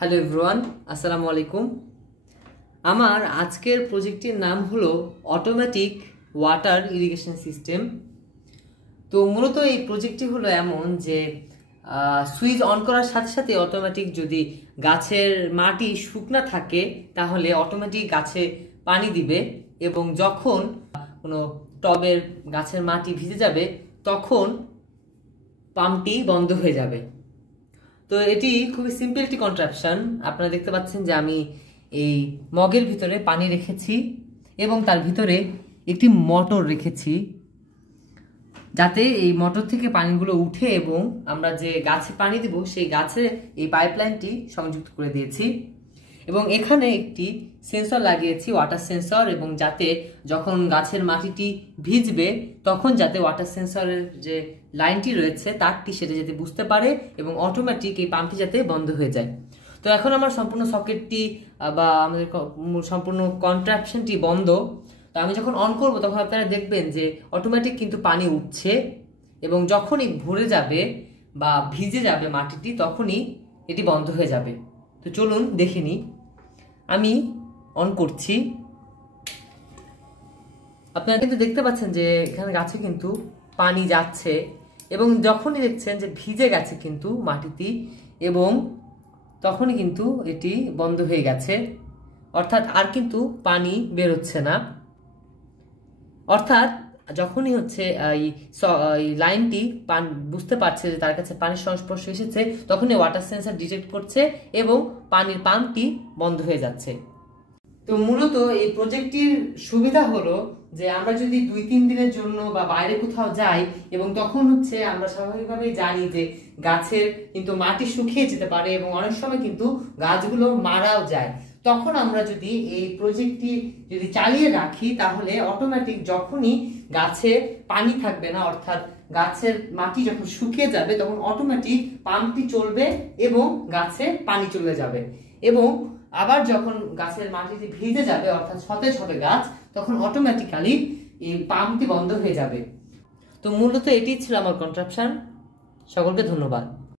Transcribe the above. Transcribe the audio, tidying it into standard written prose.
Hello everyone, আসসালামু আলাইকুম। আমার আজকের প্রজেক্টটির নাম হলো অটোমেটিক ওয়াটার ইরিগেশন সিস্টেম। তো মূলত এই প্রজেক্টটি হলো এমন যে সুইচ অন করার সাথে সাথে অটোমেটিক যদি গাছের মাটি শুকনা থাকে তাহলে অটোমেটিক গাছে পানি দিবে, এবং যখন কোনো টবের গাছের মাটি ভিজে যাবে তখন পাম্পটি বন্ধ হয়ে যাবে। তো এটি খুবই সিম্পল একটি কন্ট্রাপশন। আপনারা দেখতে পাচ্ছেন যে আমি এই মগের ভিতরে পানি রেখেছি এবং তার ভিতরে একটি মোটর রেখেছি, যাতে এই মোটর থেকে পানিগুলো উঠে এবং আমরা যে গাছে পানি দিব সেই গাছে এই পাইপলাইনটি সংযুক্ত করে দিয়েছি। এবং এখানে একটি সেন্সর লাগিয়েছি, ওয়াটার সেন্সর, এবং যাতে যখন গাছের মাটিটি ভিজবে তখন যাতে ওয়াটার সেন্সরের যে লাইনটি রয়েছে তারটি সেটা যাতে বুঝতে পারে এবং অটোমেটিক এই পাম্পটি যাতে বন্ধ হয়ে যায়। তো এখন আমার সম্পূর্ণ সকেটটি বা আমাদের সম্পূর্ণ কন্ট্রাপশনটি বন্ধ। তো আমি যখন অন করব তখন আপনারা দেখবেন যে অটোমেটিক কিন্তু পানি উঠছে, এবং যখনই ভরে যাবে বা ভিজে যাবে মাটিটি তখনই এটি বন্ধ হয়ে যাবে। তো চলুন দেখে নিই। আমি অন করছি। আপনারা কিন্তু দেখতে পাচ্ছেন যে এখানে গাছে কিন্তু পানি যাচ্ছে, এবং যখনই দেখছেন যে ভিজে গেছে কিন্তু মাটিতে, এবং তখনই কিন্তু এটি বন্ধ হয়ে গেছে, অর্থাৎ আর কিন্তু পানি বেরোচ্ছে না। অর্থাৎ যখনই হচ্ছে এই লাইনটি বুঝতে পারছে যে তার কাছে পানির সংস্পর্শ এসেছে তখনই ওয়াটার সেন্সর ডিটেক্ট করছে এবং পানির পাম্পটি বন্ধ হয়ে যাচ্ছে। তো মূলত এই প্রজেক্টটির সুবিধা হলো যে আমরা যদি 2-3 দিনের জন্য বা বাইরে কোথাও যাই, এবং তখন হচ্ছে আমরা স্বাভাবিকভাবেই জানি যে গাছের কিন্তু মাটি শুকিয়ে যেতে পারে এবং অনেক সময় কিন্তু গাছগুলো মারাও যায়। তখন আমরা যদি এই প্রজেক্টটি যদি চালিয়ে রাখি তাহলে অটোমেটিক যখনই গাছে পানি থাকবে না, অর্থাৎ গাছের মাটি যখন শুকিয়ে যাবে তখন অটোমেটিক পাম্পটি চলবে এবং গাছে পানি চলে যাবে, এবং আবার যখন গাছের মাটিতে ভিজে যাবে অর্থাৎ সতেজ হবে গাছ, তখন অটোমেটিক্যালি এই পাম্পটি বন্ধ হয়ে যাবে। তো মূলত এটি ছিল আমার কন্ট্রাপশন। সকলকে ধন্যবাদ।